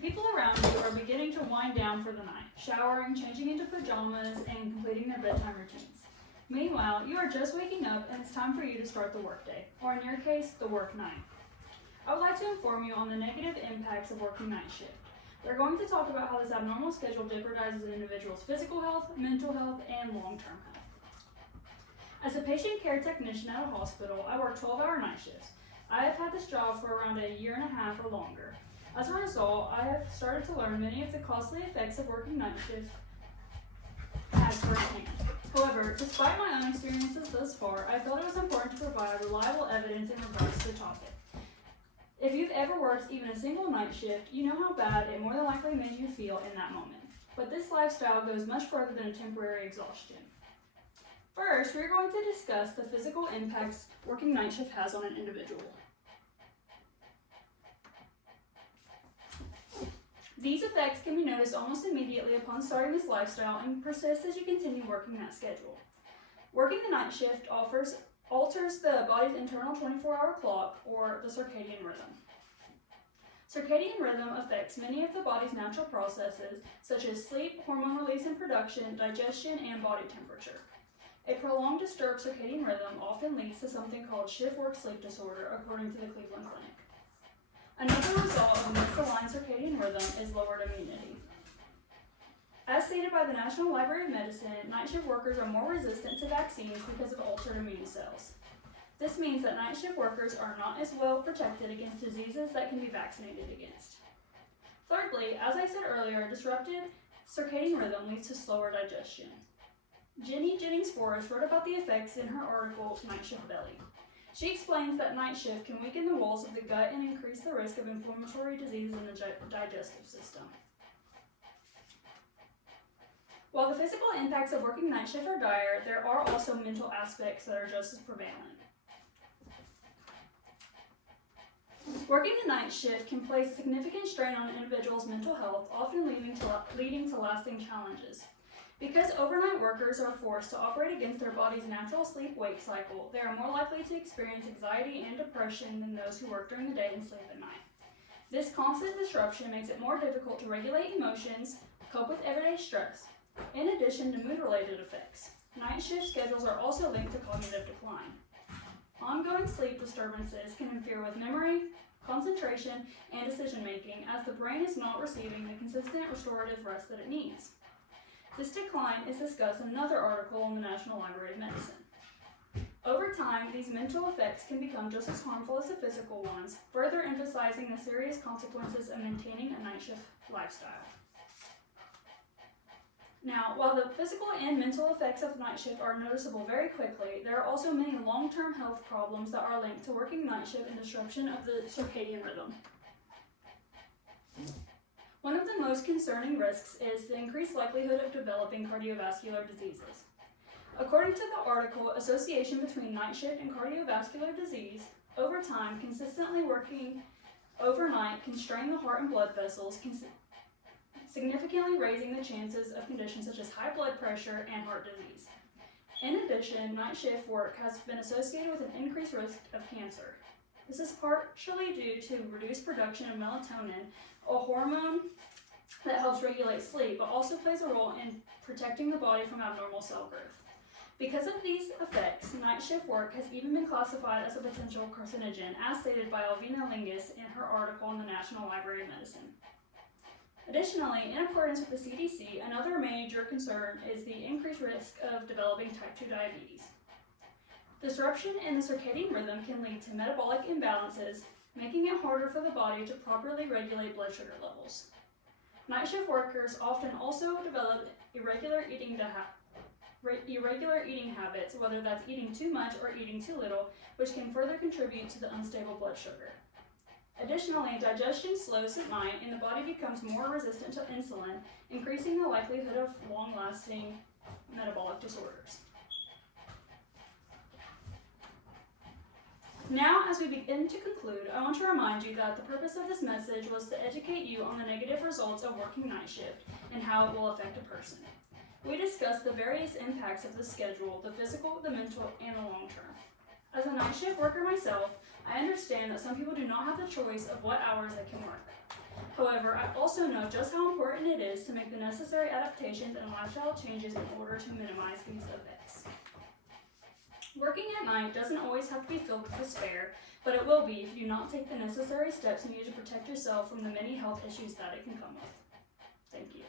people around you are beginning to wind down for the night, showering, changing into pajamas, and completing their bedtime routines. Meanwhile, you are just waking up and it's time for you to start the workday, or in your case, the work night. I would like to inform you on the negative impacts of working night shift. We're going to talk about how this abnormal schedule jeopardizes an individual's physical health, mental health, and long-term health. As a patient care technician at a hospital, I work 12-hour night shifts. I have had this job for around a year and a half or longer. As a result, I have started to learn many of the costly effects of working night shift as firsthand. However, despite my own experiences thus far, I felt it was important to provide reliable evidence in regards to the topic. If you've ever worked even a single night shift, you know how bad it more than likely made you feel in that moment. But this lifestyle goes much further than a temporary exhaustion. First, we're going to discuss the physical impacts working night shift has on an individual. These effects can be noticed almost immediately upon starting this lifestyle and persist as you continue working that schedule. Working the night shift alters the body's internal 24-hour clock, or the circadian rhythm. Circadian rhythm affects many of the body's natural processes, such as sleep, hormone release and production, digestion, and body temperature. A prolonged disturbed circadian rhythm often leads to something called shift work sleep disorder, according to the Cleveland Clinic. Another result of a misaligned circadian rhythm is lowered immunity. As stated by the National Library of Medicine, night shift workers are more resistant to vaccines because of altered immune cells. This means that night shift workers are not as well protected against diseases that can be vaccinated against. Thirdly, as I said earlier, disrupted circadian rhythm leads to slower digestion. Jenny Jennings Forrest wrote about the effects in her article, Night Shift Belly. She explains that night shift can weaken the walls of the gut and increase the risk of inflammatory diseases in the digestive system. While the physical impacts of working night shift are dire, there are also mental aspects that are just as prevalent. Working the night shift can place significant strain on an individual's mental health, often leading to lasting challenges. Because overnight workers are forced to operate against their body's natural sleep-wake cycle, they are more likely to experience anxiety and depression than those who work during the day and sleep at night. This constant disruption makes it more difficult to regulate emotions, cope with everyday stress, in addition to mood-related effects. Night shift schedules are also linked to cognitive decline. Ongoing sleep disturbances can interfere with memory, concentration, and decision-making, as the brain is not receiving the consistent restorative rest that it needs. This decline is discussed in another article in the National Library of Medicine. Over time, these mental effects can become just as harmful as the physical ones, further emphasizing the serious consequences of maintaining a night shift lifestyle. Now, while the physical and mental effects of night shift are noticeable very quickly, there are also many long-term health problems that are linked to working night shift and disruption of the circadian rhythm. One of the most concerning risks is the increased likelihood of developing cardiovascular diseases. According to the article, Association Between Night Shift and Cardiovascular Disease, over time, consistently working overnight can strain the heart and blood vessels, significantly raising the chances of conditions such as high blood pressure and heart disease. In addition, night shift work has been associated with an increased risk of cancer. This is partially due to reduced production of melatonin, a hormone that helps regulate sleep, but also plays a role in protecting the body from abnormal cell growth. Because of these effects, night shift work has even been classified as a potential carcinogen, as stated by Alvina Lingus in her article in the National Library of Medicine. Additionally, in accordance with the CDC, another major concern is the increased risk of developing type 2 diabetes. Disruption in the circadian rhythm can lead to metabolic imbalances, making it harder for the body to properly regulate blood sugar levels. Night shift workers often also develop irregular eating habits, whether that's eating too much or eating too little, which can further contribute to the unstable blood sugar. Additionally, digestion slows at night and the body becomes more resistant to insulin, increasing the likelihood of long-lasting metabolic disorders. Now, as we begin to conclude, I want to remind you that the purpose of this message was to educate you on the negative results of working night shift and how it will affect a person. We discussed the various impacts of the schedule, the physical, the mental, and the long-term. As a night shift worker myself, I understand that some people do not have the choice of what hours they can work. However, I also know just how important it is to make the necessary adaptations and lifestyle changes in order to minimize these effects. Working at night doesn't always have to be filled with despair, but it will be if you do not take the necessary steps needed to protect yourself from the many health issues that it can come with. Thank you.